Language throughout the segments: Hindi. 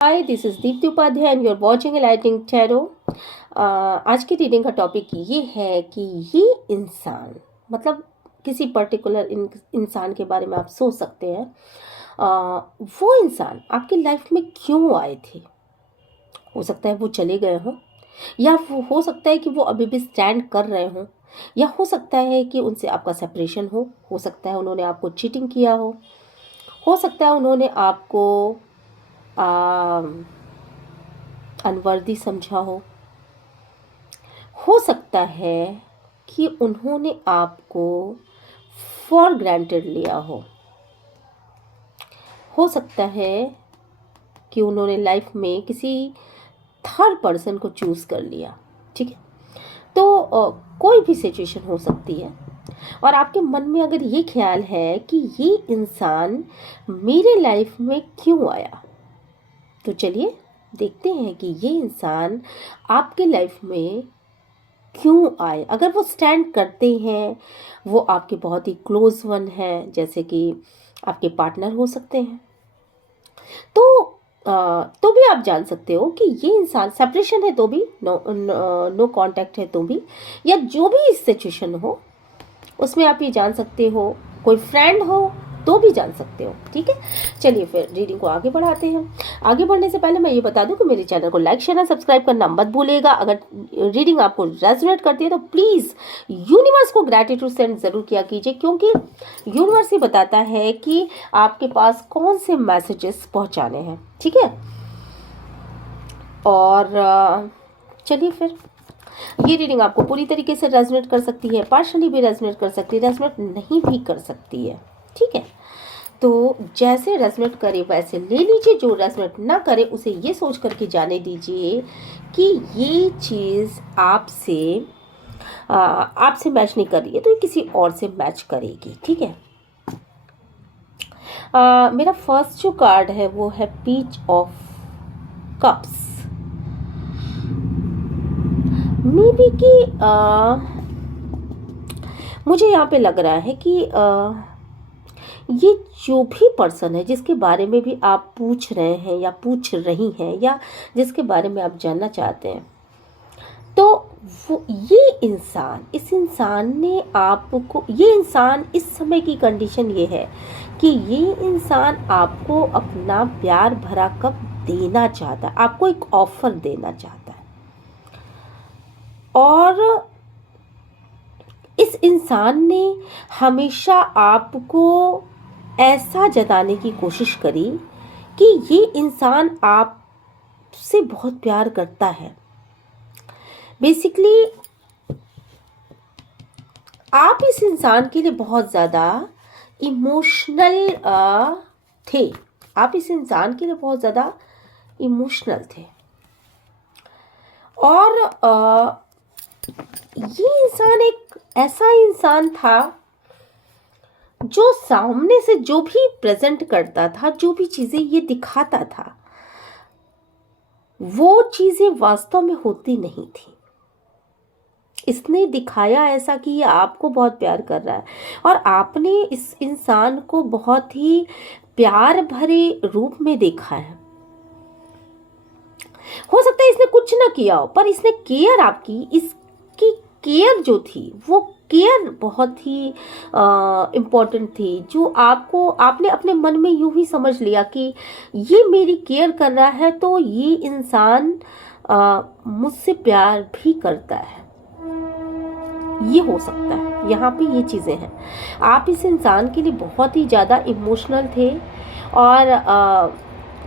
Hi, this is Deepti Upadhyay and you are watching enlightening tarot. आज की रीडिंग का टॉपिक ये है कि ये इंसान मतलब किसी पर्टिकुलर इंसान के बारे में आप सोच सकते हैं। वो इंसान आपकी लाइफ में क्यों आए थे? हो सकता है वो चले गए हों, या वो हो सकता है कि वो अभी भी स्टैंड कर रहे हों, या हो सकता है कि उनसे आपका सेपरेशन हो सकता है उन्होंने आपको चीटिंग किया हो सकता है उन्होंने आपको अनवर्दी समझा हो सकता है कि उन्होंने आपको फॉर ग्रांटेड लिया हो सकता है कि उन्होंने लाइफ में किसी थर्ड पर्सन को चूज कर लिया। ठीक है, तो कोई भी सिचुएशन हो सकती है, और आपके मन में अगर ये ख्याल है कि ये इंसान मेरे लाइफ में क्यों आया, तो चलिए देखते हैं कि ये इंसान आपके लाइफ में क्यों आए। अगर वो स्टैंड करते हैं, वो आपके बहुत ही क्लोज वन हैं, जैसे कि आपके पार्टनर हो सकते हैं, तो भी आप जान सकते हो कि ये इंसान सेपरेशन है तो भी, नो कांटेक्ट है तो भी, या जो भी सिचुएशन हो उसमें आप ये जान सकते हो, कोई फ्रेंड हो तो भी जान सकते हो। ठीक है, चलिए फिर रीडिंग को आगे बढ़ाते हैं। आगे बढ़ने से पहले मैं ये बता दूं कि मेरे चैनल को लाइक शेयर सब्सक्राइब करना मत भूलिएगा। अगर रीडिंग आपको रेजोनेट करती है तो प्लीज़ यूनिवर्स को ग्रैटिट्यूड सेंड ज़रूर किया कीजिए, क्योंकि यूनिवर्स ही बताता है कि आपके पास कौन से मैसेजेस पहुंचाने हैं। ठीक है, और चलिए फिर, ये रीडिंग आपको पूरी तरीके से रेजोनेट कर सकती है, पार्शली भी रेजोनेट कर सकती है, रेजोनेट नहीं भी कर सकती है। ठीक है, तो जैसे रेजोनेट करे वैसे ले लीजिए, जो रेजोनेट ना करे उसे ये सोच करके जाने दीजिए कि ये चीज़ आपसे मैच नहीं कर रही है, तो ये किसी और से मैच करेगी। ठीक है, मेरा फर्स्ट जो कार्ड है वो है peach of cups. May be कि मुझे यहाँ पे लग रहा है कि ये जो भी पर्सन है जिसके बारे में भी आप पूछ रहे हैं या पूछ रही हैं, या जिसके बारे में आप जानना चाहते हैं, तो वो इस इंसान ने आपको, ये इंसान, इस समय की कंडीशन ये है कि ये इंसान आपको अपना प्यार भरा कप देना चाहता है, आपको एक ऑफर देना चाहता है, और इस इंसान ने हमेशा आपको ऐसा जताने की कोशिश करी कि ये इंसान आपसे बहुत प्यार करता है। बेसिकली आप इस इंसान के लिए बहुत ज़्यादा इमोशनल थे, आप इस इंसान के लिए बहुत ज़्यादा इमोशनल थे, और ये इंसान एक ऐसा इंसान था जो सामने से जो भी प्रेजेंट करता था, जो भी चीजें ये दिखाता था, वो चीजें वास्तव में होती नहीं थी। इसने दिखाया ऐसा कि ये आपको बहुत प्यार कर रहा है, और आपने इस इंसान को बहुत ही प्यार भरे रूप में देखा है। हो सकता है इसने कुछ ना किया हो, पर इसने केयर आपकी, इसकी केयर जो थी वो केयर बहुत ही इम्पोर्टेंट थी, जो आपने अपने मन में यूं ही समझ लिया कि ये मेरी केयर कर रहा है, तो ये इंसान मुझसे प्यार भी करता है। ये हो सकता है, यहाँ पे ये चीज़ें हैं। आप इस इंसान के लिए बहुत ही ज़्यादा इमोशनल थे, और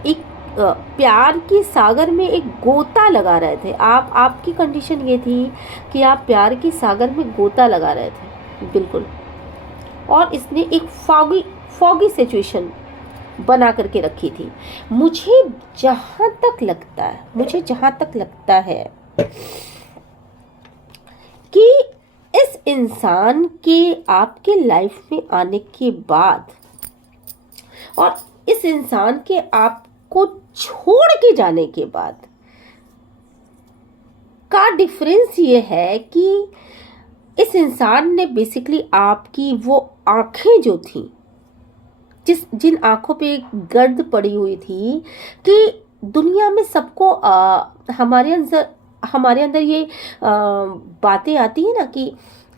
एक प्यार के सागर में एक गोता लगा रहे थे। आपकी कंडीशन ये थी कि आप प्यार के सागर में गोता लगा रहे थे, बिल्कुल। और इसने एक फॉगी सिचुएशन बना करके रखी थी। मुझे जहाँ तक लगता है कि इस इंसान के आपके लाइफ में आने के बाद, और इस इंसान के आपको छोड़ के जाने के बाद का डिफरेंस ये है कि इस इंसान ने बेसिकली आपकी वो आंखें जो थी, जिन आंखों पे गर्द पड़ी हुई थी कि दुनिया में सबको हमारे अंदर ये बातें आती है ना कि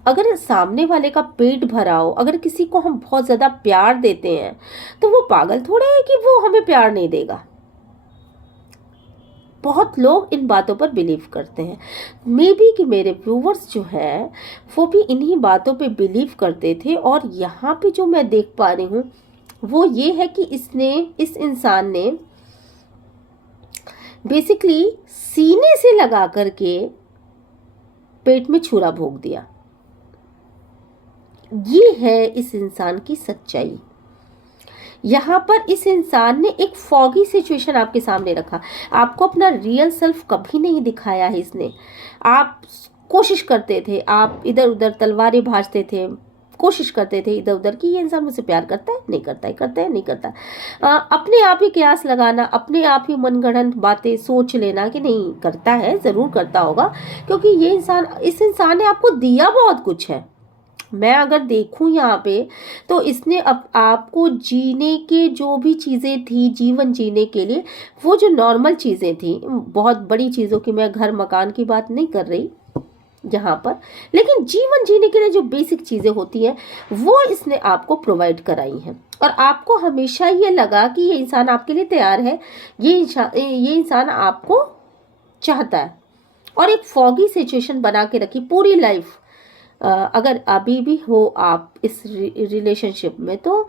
अगर सामने वाले का पेट भरा हो, अगर किसी को हम बहुत ज़्यादा प्यार देते हैं तो वो पागल थोड़े है कि वो हमें प्यार नहीं देगा। बहुत लोग इन बातों पर बिलीव करते हैं। मे बी कि मेरे व्यूवर्स जो है वो भी इन्हीं बातों पे बिलीव करते थे, और यहाँ पे जो मैं देख पा रही हूँ वो ये है कि इस इंसान ने बेसिकली सीने से लगा करके पेट में छुरा भोंक दिया। ये है इस इंसान की सच्चाई। यहाँ पर इस इंसान ने एक फॉगी सिचुएशन आपके सामने रखा, आपको अपना रियल सेल्फ कभी नहीं दिखाया है इसने। आप कोशिश करते थे, आप इधर उधर तलवारें भाजते थे, कोशिश करते थे इधर उधर कि ये इंसान मुझसे प्यार करता है नहीं करता है, करता है नहीं करता। अपने आप ही कयास लगाना, अपने आप ही मनगढ़ंत बातें सोच लेना कि नहीं करता है, ज़रूर करता होगा, क्योंकि इस इंसान ने आपको दिया बहुत कुछ है। मैं अगर देखूं यहाँ पे तो इसने अब आपको जीने के जो भी चीज़ें थी, जीवन जीने के लिए वो जो नॉर्मल चीज़ें थी, बहुत बड़ी चीज़ों की मैं घर मकान की बात नहीं कर रही यहाँ पर, लेकिन जीवन जीने के लिए जो बेसिक चीज़ें होती हैं वो इसने आपको प्रोवाइड कराई हैं। और आपको हमेशा ये लगा कि ये इंसान आपके लिए तैयार है, ये इंसान आपको चाहता है, और एक फॉगी सिचुएशन बना के रखी पूरी लाइफ। अगर अभी भी हो आप इस रिलेशनशिप में तो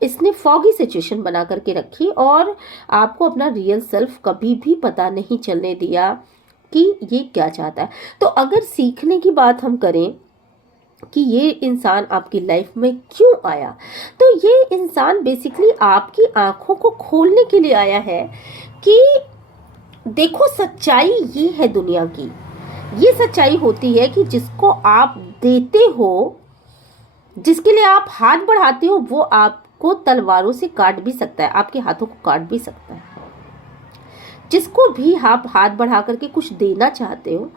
इसने फॉगी सिचुएशन बना करके रखी, और आपको अपना रियल सेल्फ कभी भी पता नहीं चलने दिया कि ये क्या चाहता है। तो अगर सीखने की बात हम करें कि ये इंसान आपकी लाइफ में क्यों आया, तो ये इंसान बेसिकली आपकी आंखों को खोलने के लिए आया है कि देखो सच्चाई ये है दुनिया की। ये सच्चाई होती है कि जिसको आप देते हो, जिसके लिए आप हाथ बढ़ाते हो, वो आपको तलवारों से काट भी सकता है, आपके हाथों को काट भी सकता है। जिसको भी आप हाथ बढ़ा करके कुछ देना चाहते हो,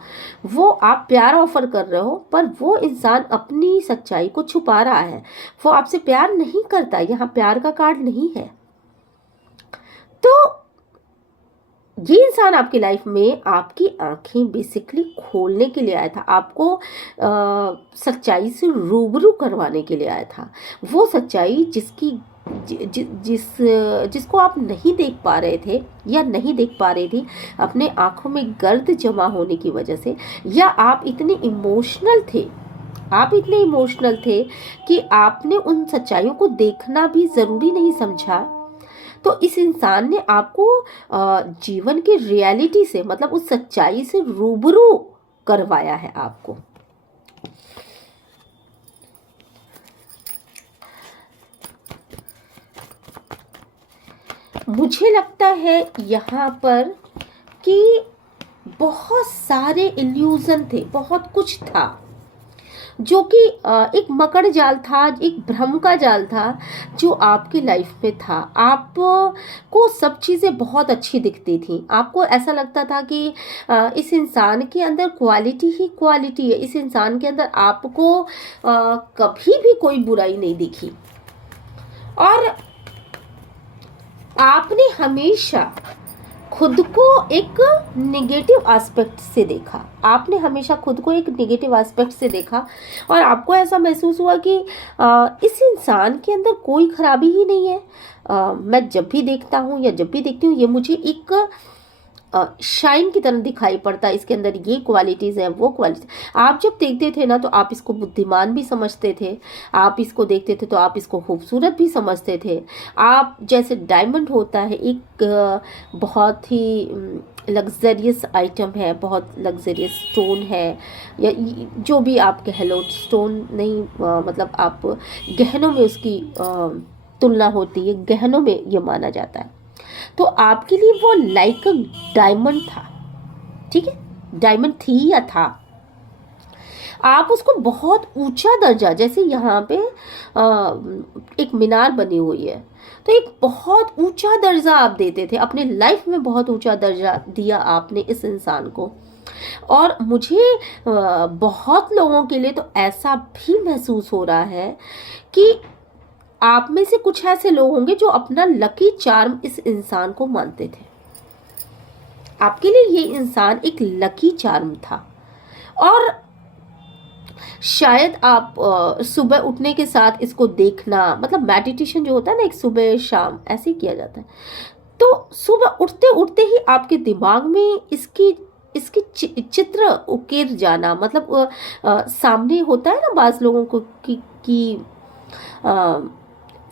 वो आप प्यार ऑफर कर रहे हो, पर वो इंसान अपनी सच्चाई को छुपा रहा है, वो आपसे प्यार नहीं करता। यहाँ प्यार का कार्ड नहीं है। तो ये इंसान आपकी लाइफ में आपकी आंखें बेसिकली खोलने के लिए आया था, आपको सच्चाई से रूबरू करवाने के लिए आया था। वो सच्चाई जिसको आप नहीं देख पा रहे थे या नहीं देख पा रही थी अपने आंखों में गर्द जमा होने की वजह से, या आप इतने इमोशनल थे कि आपने उन सच्चाइयों को देखना भी ज़रूरी नहीं समझा। तो इस इंसान ने आपको जीवन की रियलिटी से, मतलब उस सच्चाई से रूबरू करवाया है आपको। मुझे लगता है यहाँ पर कि बहुत सारे इल्यूजन थे, बहुत कुछ था जो कि एक मकड़ जाल था, एक भ्रम का जाल था जो आपकी लाइफ में था। आपको सब चीज़ें बहुत अच्छी दिखती थी, आपको ऐसा लगता था कि इस इंसान के अंदर क्वालिटी ही क्वालिटी है, इस इंसान के अंदर आपको कभी भी कोई बुराई नहीं दिखी, और आपने हमेशा खुद को एक नेगेटिव एस्पेक्ट से देखा, आपने हमेशा खुद को एक नेगेटिव एस्पेक्ट से देखा, और आपको ऐसा महसूस हुआ कि इस इंसान के अंदर कोई खराबी ही नहीं है। मैं जब भी देखता हूँ या जब भी देखती हूँ, ये मुझे एक शाइन की तरह दिखाई पड़ता है, इसके अंदर ये क्वालिटीज़ हैं, वो क्वालिटीज। आप जब देखते थे ना तो आप इसको बुद्धिमान भी समझते थे, आप इसको देखते थे तो आप इसको खूबसूरत भी समझते थे। आप जैसे डायमंड होता है एक बहुत ही लग्जरियस आइटम है, बहुत लग्जरियस स्टोन है, या जो भी आप कह लो, स्टोन नहीं मतलब आप गहनों में उसकी तुलना होती है, गहनों में ये माना जाता है। तो आपके लिए वो लाइक डायमंड था, ठीक है, डायमंड थी या था। आप उसको बहुत ऊंचा दर्जा, जैसे यहाँ पे एक मीनार बनी हुई है, तो एक बहुत ऊंचा दर्जा आप देते थे, अपने लाइफ में बहुत ऊंचा दर्जा दिया आपने इस इंसान को। और मुझे बहुत लोगों के लिए तो ऐसा भी महसूस हो रहा है कि आप में से कुछ ऐसे लोग होंगे जो अपना लकी चार्म इस इंसान को मानते थे। आपके लिए ये इंसान एक लकी चार्म था। और शायद आप सुबह उठने के साथ इसको देखना, मतलब मेडिटेशन जो होता है ना, एक सुबह शाम ऐसे ही किया जाता है, तो सुबह उठते उठते ही आपके दिमाग में इसकी इसकी चित्र उकेर जाना, मतलब सामने होता है ना बाज लोगों को कि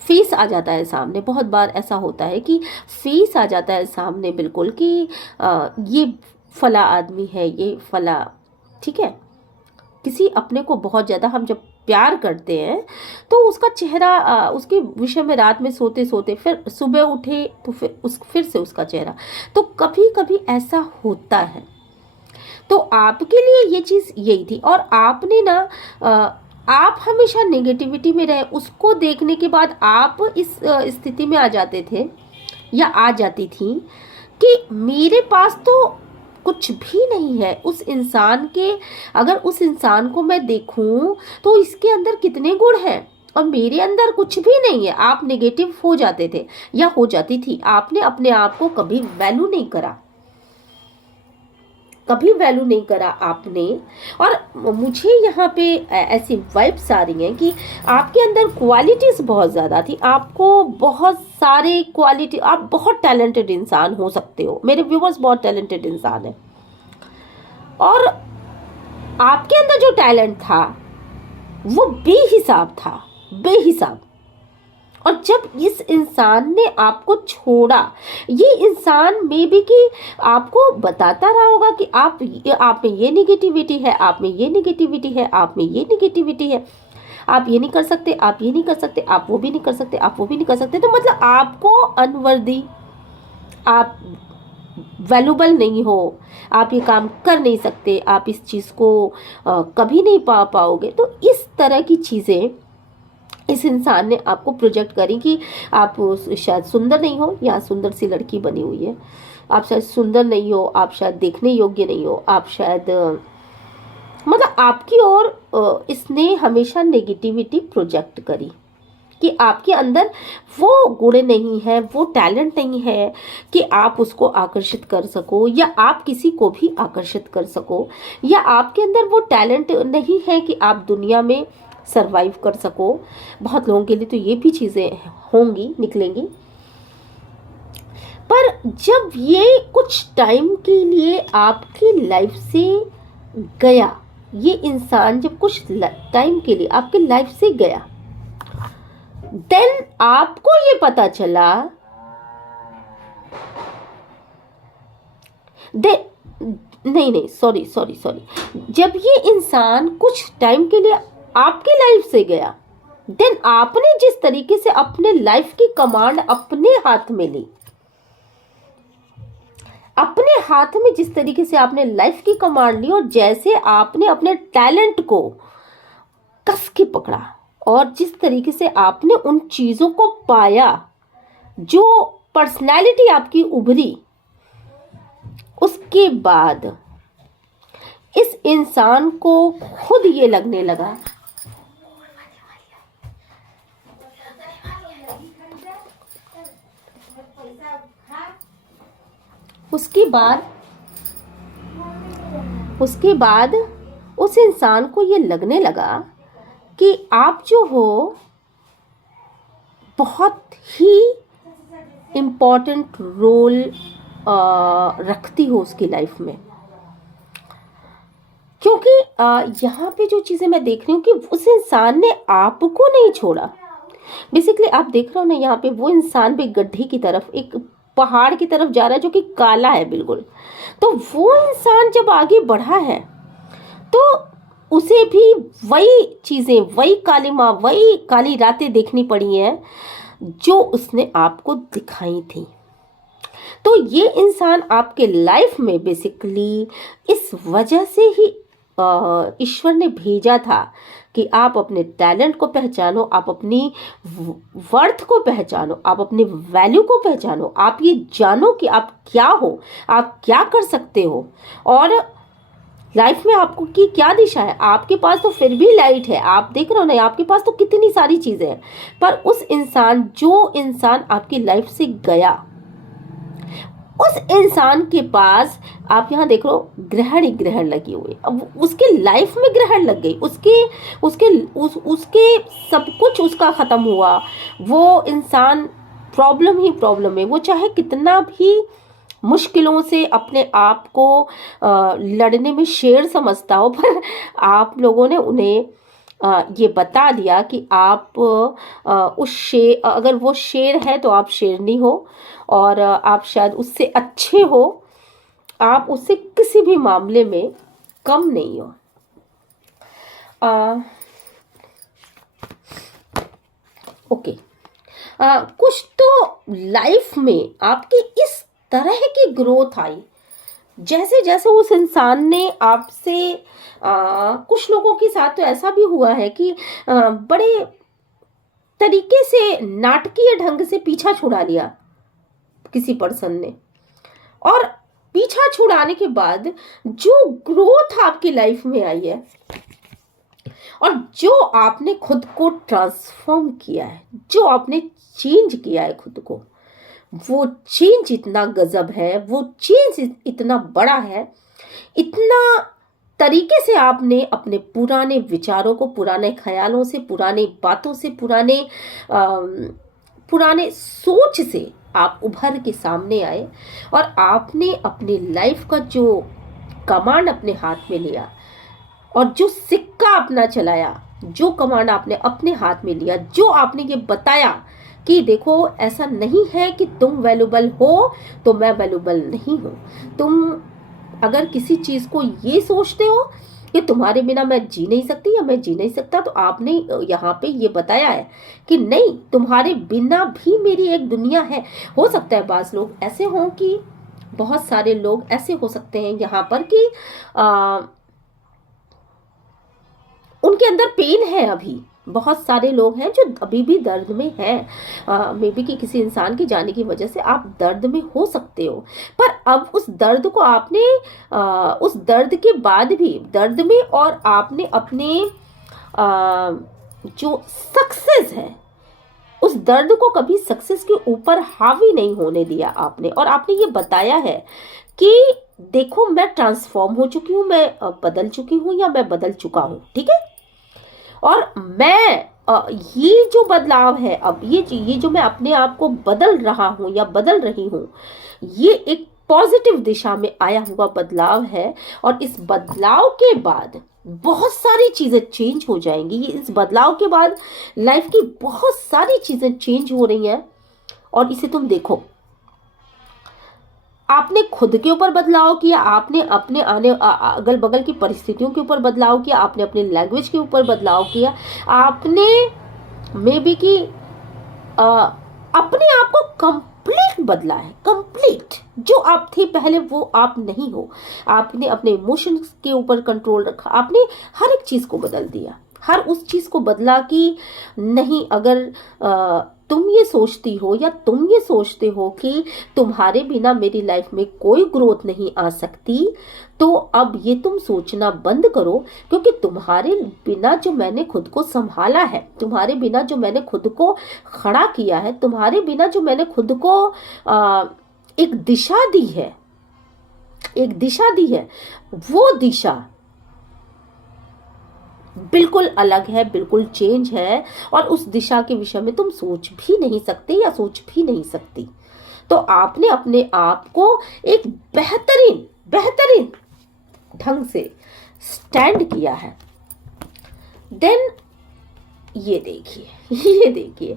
फेस आ जाता है सामने। बहुत बार ऐसा होता है कि फेस आ जाता है सामने, बिल्कुल कि ये फला आदमी है, ये फला, ठीक है। किसी अपने को बहुत ज़्यादा हम जब प्यार करते हैं तो उसका चेहरा, उसके विषय में रात में सोते सोते फिर सुबह उठे तो फिर से उसका चेहरा, तो कभी कभी ऐसा होता है। तो आपके लिए ये चीज़ यही थी। और आपने ना आप हमेशा नेगेटिविटी में रहे, उसको देखने के बाद आप इस स्थिति में आ जाते थे या आ जाती थी कि मेरे पास तो कुछ भी नहीं है उस इंसान के, अगर उस इंसान को मैं देखूं तो इसके अंदर कितने गुण हैं और मेरे अंदर कुछ भी नहीं है। आप नेगेटिव हो जाते थे या हो जाती थी। आपने अपने आप को कभी वैल्यू नहीं करा, कभी वैल्यू नहीं करा आपने। और मुझे यहाँ पे ऐसी वाइब्स आ रही हैं कि आपके अंदर क्वालिटीज बहुत ज़्यादा थी, आपको बहुत सारे क्वालिटी, आप बहुत टैलेंटेड इंसान हो सकते हो, मेरे व्यूवर्स बहुत टैलेंटेड इंसान है। और आपके अंदर जो टैलेंट था वो बेहिसाब था, बेहिसाब। और जब इस इंसान ने आपको छोड़ा, ये इंसान में भी कि आपको बताता रहा होगा कि आप में ये निगेटिविटी है, आप में ये निगेटिविटी है, आप में ये निगेटिविटी है, आप ये नहीं कर सकते, आप ये नहीं कर सकते, आप वो भी नहीं कर सकते, आप वो भी नहीं कर सकते। तो मतलब आपको अनवर्दी, आप वैल्यूबल नहीं हो, आप ये काम कर नहीं सकते, आप इस चीज़ को कभी नहीं पा पाओगे। तो इस तरह की चीज़ें इस इंसान ने आपको प्रोजेक्ट करी कि आप शायद सुंदर नहीं हो, यहाँ सुंदर सी लड़की बनी हुई है, आप शायद सुंदर नहीं हो, आप शायद देखने योग्य नहीं हो, आप शायद मतलब आपकी ओर इसने हमेशा नेगेटिविटी प्रोजेक्ट करी कि आपके अंदर वो गुण नहीं है, वो टैलेंट नहीं है कि आप उसको आकर्षित कर सको या आप किसी को भी आकर्षित कर सको, या आपके अंदर वो टैलेंट नहीं है कि आप दुनिया में सरवाइव कर सको। बहुत लोगों के लिए तो ये भी चीज़ें होंगी, निकलेंगी। पर जब ये कुछ टाइम के लिए आपकी लाइफ से गया, ये इंसान जब कुछ टाइम के लिए आपकी लाइफ से गया, देन आपको ये पता चला, नहीं सॉरी, जब ये इंसान कुछ टाइम के लिए आपकी लाइफ से गया, देन आपने जिस तरीके से अपने लाइफ की कमांड अपने हाथ में ली, अपने हाथ में जिस तरीके से आपने लाइफ की कमांड ली, और जैसे आपने अपने टैलेंट को कस के पकड़ा और जिस तरीके से आपने उन चीजों को पाया, जो पर्सनैलिटी आपकी उभरी, उसके बाद इस इंसान को खुद ये लगने लगा उसके बाद उस इंसान को ये लगने लगा कि आप जो हो बहुत ही इम्पोर्टेंट रोल रखती हो उसकी लाइफ में। क्योंकि यहाँ पे जो चीज़ें मैं देख रही हूँ कि उस इंसान ने आपको नहीं छोड़ा। बेसिकली आप देख रहे हो ना, यहाँ पे वो इंसान भी गड्ढे की तरफ, एक पहाड़ की तरफ जा रहा है जो कि काला है बिल्कुल। तो वो इंसान जब आगे बढ़ा है तो उसे भी वही चीज़ें, वही कालिमा, वही काली रातें देखनी पड़ी हैं जो उसने आपको दिखाई थी। तो ये इंसान आपके लाइफ में बेसिकली इस वजह से ही ईश्वर ने भेजा था कि आप अपने टैलेंट को पहचानो, आप अपनी वर्थ को पहचानो, आप अपनी वैल्यू को पहचानो, आप ये जानो कि आप क्या हो, आप क्या कर सकते हो और लाइफ में आपको की क्या दिशा है। आपके पास तो फिर भी लाइट है, आप देख रहे हो ना, आपके पास तो कितनी सारी चीज़ें हैं। पर उस इंसान, जो इंसान आपकी लाइफ से गया, उस इंसान के पास आप यहाँ देख लो ग्रहण ही ग्रहण लगी हुई, अब उसके लाइफ में ग्रहण लग गई, उसके सब कुछ उसका खत्म हुआ। वो इंसान प्रॉब्लम ही प्रॉब्लम है, वो चाहे कितना भी मुश्किलों से अपने आप को लड़ने में शेर समझता हो, पर आप लोगों ने उन्हें ये बता दिया कि आप उस शेर, अगर वो शेर है तो आप शेरनी हो, और आप शायद उससे अच्छे हो, आप उससे किसी भी मामले में कम नहीं हो। ओके, कुछ तो लाइफ में आपकी इस तरह की ग्रोथ आई, जैसे जैसे उस इंसान ने आपसे कुछ लोगों के साथ तो ऐसा भी हुआ है कि बड़े तरीके से नाटकीय ढंग से पीछा छुड़ा लिया किसी पर्सन ने, और पीछा छुड़ाने के बाद जो ग्रोथ आपकी लाइफ में आई है और जो आपने खुद को ट्रांसफॉर्म किया है, जो आपने चेंज किया है खुद को, वो चेंज इतना गजब है, वो चेंज इतना बड़ा है, इतना तरीके से आपने अपने पुराने विचारों को, पुराने ख्यालों से, पुराने बातों से, पुराने सोच से आप उभर के सामने आए, और आपने अपनी लाइफ का जो कमांड अपने हाथ में लिया और जो सिक्का अपना चलाया, जो कमांड आपने अपने हाथ में लिया, जो आपने ये बताया कि देखो ऐसा नहीं है कि तुम वैल्यूबल हो तो मैं वैल्यूबल नहीं हूँ, तुम अगर किसी चीज़ को ये सोचते हो कि तुम्हारे बिना मैं जी नहीं सकती या मैं जी नहीं सकता, तो आपने यहाँ पे ये बताया है कि नहीं, तुम्हारे बिना भी मेरी एक दुनिया है। हो सकता है बाज़ लोग ऐसे हों कि बहुत सारे लोग ऐसे हो सकते हैं यहाँ पर कि उनके अंदर पेन है, अभी बहुत सारे लोग हैं जो अभी भी दर्द में हैं, मे बी कि किसी इंसान के जाने की वजह से आप दर्द में हो सकते हो, पर अब उस दर्द को आपने उस दर्द के बाद भी दर्द में, और आपने अपने जो सक्सेस है उस दर्द को कभी सक्सेस के ऊपर हावी नहीं होने दिया आपने, और आपने ये बताया है कि देखो मैं ट्रांसफॉर्म हो चुकी हूँ, मैं बदल चुकी हूँ या मैं बदल चुका हूँ, ठीक है। और मैं ये जो बदलाव है, अब ये जो मैं अपने आप को बदल रहा हूँ या बदल रही हूँ, ये एक पॉजिटिव दिशा में आया हुआ बदलाव है, और इस बदलाव के बाद बहुत सारी चीज़ें चेंज हो जाएंगी। इस बदलाव के बाद लाइफ की बहुत सारी चीज़ें चेंज हो रही हैं, और इसे तुम देखो, आपने खुद के ऊपर बदलाव किया, आपने अपने अगल बगल की परिस्थितियों के ऊपर बदलाव किया, आपने अपने लैंग्वेज के ऊपर बदलाव किया, आपने मे बी कि अपने आप को कंप्लीट बदला है, कंप्लीट। जो आप थे पहले वो आप नहीं हो। आपने अपने इमोशंस के ऊपर कंट्रोल रखा, आपने हर एक चीज़ को बदल दिया, हर उस चीज़ को बदला कि नहीं, अगर तुम ये सोचती हो या तुम ये सोचते हो कि तुम्हारे बिना मेरी लाइफ में कोई ग्रोथ नहीं आ सकती, तो अब ये तुम सोचना बंद करो, क्योंकि तुम्हारे बिना जो मैंने खुद को संभाला है, तुम्हारे बिना जो मैंने खुद को खड़ा किया है, तुम्हारे बिना जो मैंने खुद को एक दिशा दी है, एक दिशा दी है, वो दिशा बिल्कुल अलग है, बिल्कुल चेंज है, और उस दिशा के विषय में तुम सोच भी नहीं सकते या सोच भी नहीं सकती। तो आपने अपने आप को एक बेहतरीन बेहतरीन ढंग से स्टैंड किया है। देन ये देखिए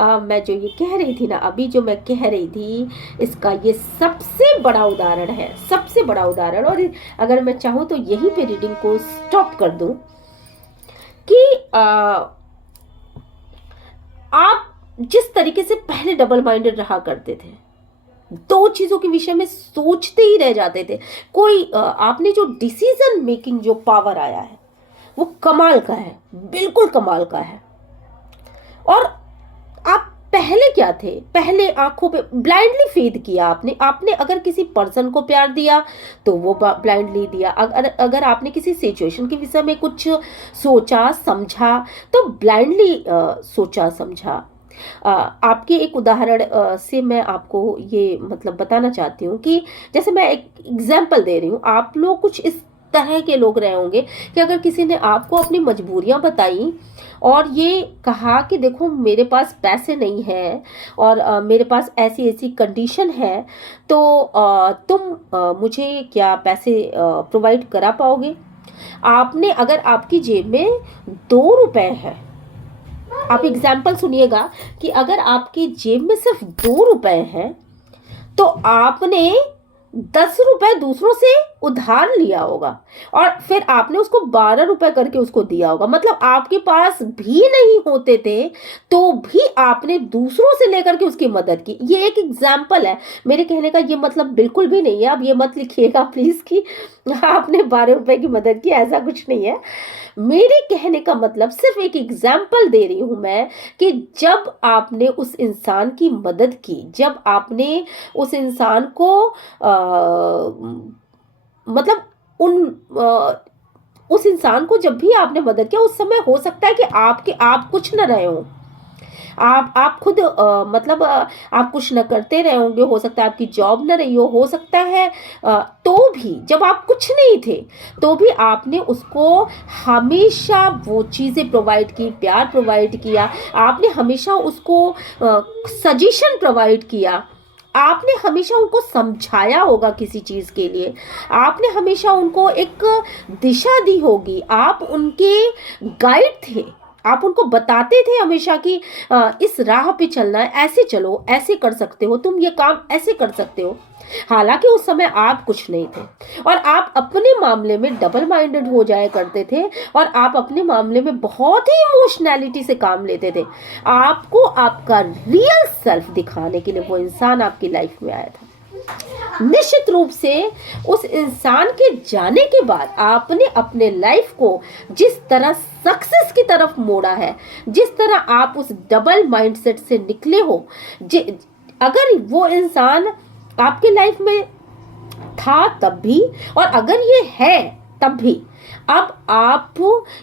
मैं जो ये कह रही थी ना, अभी जो मैं कह रही थी, इसका ये सबसे बड़ा उदाहरण है, सबसे बड़ा उदाहरण। और अगर मैं चाहूँ तो यहीं पे रीडिंग को स्टॉप कर दूं कि आप जिस तरीके से पहले डबल माइंडेड रहा करते थे, दो चीजों के विषय में सोचते ही रह जाते थे, कोई आपने जो डिसीजन मेकिंग जो पावर आया है वो कमाल का है, बिल्कुल कमाल का है। और आप पहले क्या थे, पहले आंखों पे ब्लाइंडली फेथ किया आपने अगर किसी पर्सन को प्यार दिया तो वो ब्लाइंडली दिया, अगर आपने किसी सिचुएशन के विषय में कुछ सोचा समझा तो ब्लाइंडली सोचा समझा। आपके एक उदाहरण से मैं आपको ये मतलब बताना चाहती हूँ कि जैसे मैं एक एग्जाम्पल दे रही हूँ, आप लोग कुछ इस तरह के लोग रहे होंगे कि अगर किसी ने आपको अपनी मजबूरियां बताई और ये कहा कि देखो मेरे पास पैसे नहीं है और मेरे पास ऐसी ऐसी कंडीशन है, तो तुम मुझे क्या पैसे प्रोवाइड करा पाओगे। आपने अगर आपकी जेब में 2 रुपए है, आप एग्जाम्पल सुनिएगा कि अगर आपकी जेब में सिर्फ 2 रुपए हैं तो आपने 10 रुपए दूसरों से उधार लिया होगा और फिर आपने उसको 12 रुपए करके उसको दिया होगा। मतलब आपके पास भी नहीं होते थे तो भी आपने दूसरों से लेकर के उसकी मदद की। ये एक एग्जाम्पल है। मेरे कहने का ये मतलब बिल्कुल भी नहीं है, आप ये मत लिखिएगा प्लीज कि आपने 12 रुपए की मदद की, ऐसा कुछ नहीं है। मेरे कहने का मतलब सिर्फ एक एग्जाम्पल दे रही हूं मैं कि जब आपने उस इंसान की मदद की, जब आपने उस इंसान को मतलब उन उस इंसान को जब भी आपने मदद किया, उस समय हो सकता है कि आप कुछ न रहे हो, आप खुद मतलब आप कुछ न करते रहे होंगे, हो सकता है आपकी जॉब न रही हो सकता है तो भी जब आप कुछ नहीं थे तो भी आपने उसको हमेशा वो चीज़ें प्रोवाइड की, प्यार प्रोवाइड किया, आपने हमेशा उसको सजेशन प्रोवाइड किया, आपने हमेशा उनको समझाया होगा किसी चीज के लिए, आपने हमेशा उनको एक दिशा दी होगी, आप उनके गाइड थे, आप उनको बताते थे हमेशा कि इस राह पे चलना है, ऐसे चलो, ऐसे कर सकते हो, तुम ये काम ऐसे कर सकते हो। हालांकि उस समय आप कुछ नहीं थे और आप अपने मामले में डबल माइंडेड हो जाया करते थे और आप अपने मामले में बहुत ही इमोशनैलिटी से काम लेते थे। आपको आपका रियल सेल्फ दिखाने के लिए वो इंसान आपकी लाइफ में आया था। निश्चित रूप से उस इंसान के जाने के बाद आपने अपने लाइफ को जिस तरह सक्सेस की तरफ मोड़ा है, जिस तरह आप उस डबल माइंडसेट से निकले हो, अगर वो इंसान आपके लाइफ में था तब भी और अगर ये है तब भी, अब आप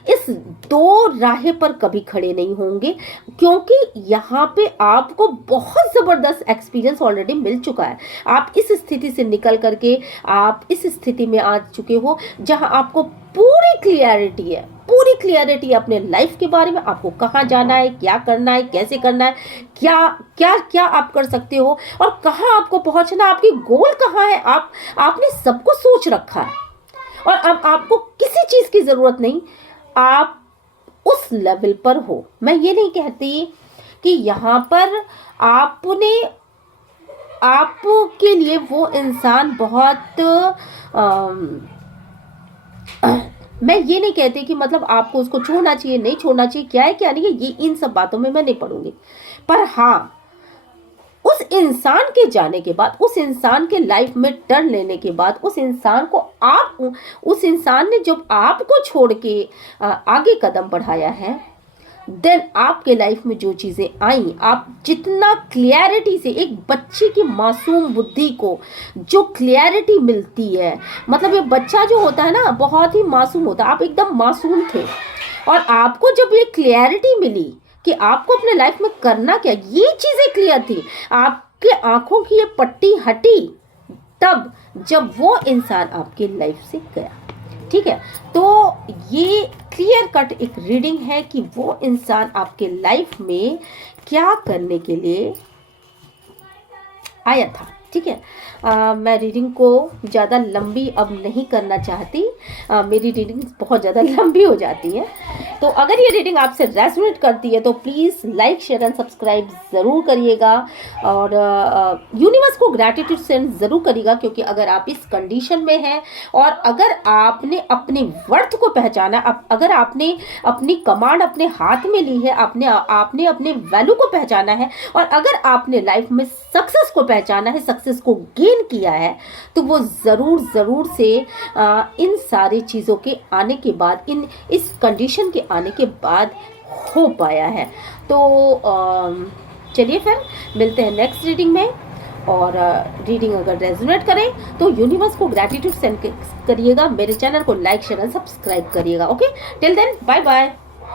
इस दो राह पर कभी खड़े नहीं होंगे क्योंकि यहाँ पे आपको बहुत जबरदस्त एक्सपीरियंस ऑलरेडी मिल चुका है। आप इस स्थिति से निकल करके आप इस स्थिति में आ चुके हो जहाँ आपको पूरी क्लियरिटी है, पूरी क्लियरिटी अपने लाइफ के बारे में, आपको कहाँ जाना है, क्या करना है, कैसे करना है, क्या क्या क्या आप कर सकते हो और कहाँ आपको पहुंचना, आपकी गोल कहाँ है। आपने सबको सोच रखा है और अब आपको किसी चीज की जरूरत नहीं, आप उस लेवल पर हो। मैं ये नहीं कहती कि यहाँ पर आपके लिए वो इंसान बहुत मैं ये नहीं कहती कि मतलब आपको उसको छोड़ना चाहिए, नहीं छोड़ना चाहिए, क्या है क्या नहीं है, ये इन सब बातों में मैं नहीं पढ़ूंगी। पर हाँ, उस इंसान के जाने के बाद, उस इंसान के लाइफ में टर्न लेने के बाद, उस इंसान ने जब आपको छोड़ के आगे कदम बढ़ाया है, देन आपके लाइफ में जो चीजें आई, आप जितना क्लियरिटी से, एक बच्चे की मासूम बुद्धि को जो क्लियरिटी मिलती है, मतलब ये बच्चा जो होता है ना बहुत ही मासूम होता है, आप एकदम मासूम थे और आपको जब ये क्लियरिटी मिली कि आपको अपने लाइफ में करना क्या, ये चीजें क्लियर थी, आपके आंखों की ये पट्टी हटी तब जब वो इंसान आपकी लाइफ से गया। ठीक है, तो ये क्लियर कट एक रीडिंग है कि वो इंसान आपके लाइफ में क्या करने के लिए आया था। ठीक है, मैं रीडिंग को ज़्यादा लंबी अब नहीं करना चाहती, मेरी रीडिंग बहुत ज़्यादा लंबी हो जाती है। तो अगर ये रीडिंग आपसे रेजोनेट करती है तो please like share and subscribe ज़रूर करिएगा और यूनिवर्स को ग्रैटिट्यूड सेंड ज़रूर करिएगा, क्योंकि अगर आप इस कंडीशन में हैं और अगर आपने अपने वर्थ को पहचाना, अगर आपने अपनी कमांड अपने हाथ में ली है, आपने अपने वैल्यू को पहचाना है और अगर आपने लाइफ में सक्सेस को पहचाना है, सक्सेस को गेन किया है, तो वो ज़रूर से इन सारी चीज़ों के आने के बाद, इस कंडीशन के आने के बाद हो पाया है। तो चलिए फिर मिलते हैं नेक्स्ट रीडिंग में, और रीडिंग अगर रेजोनेट करे तो यूनिवर्स को ग्रैटिट्यूड सेंड करिएगा, मेरे चैनल को लाइक शेयर एंड सब्सक्राइब करिएगा। Okay, till then bye bye.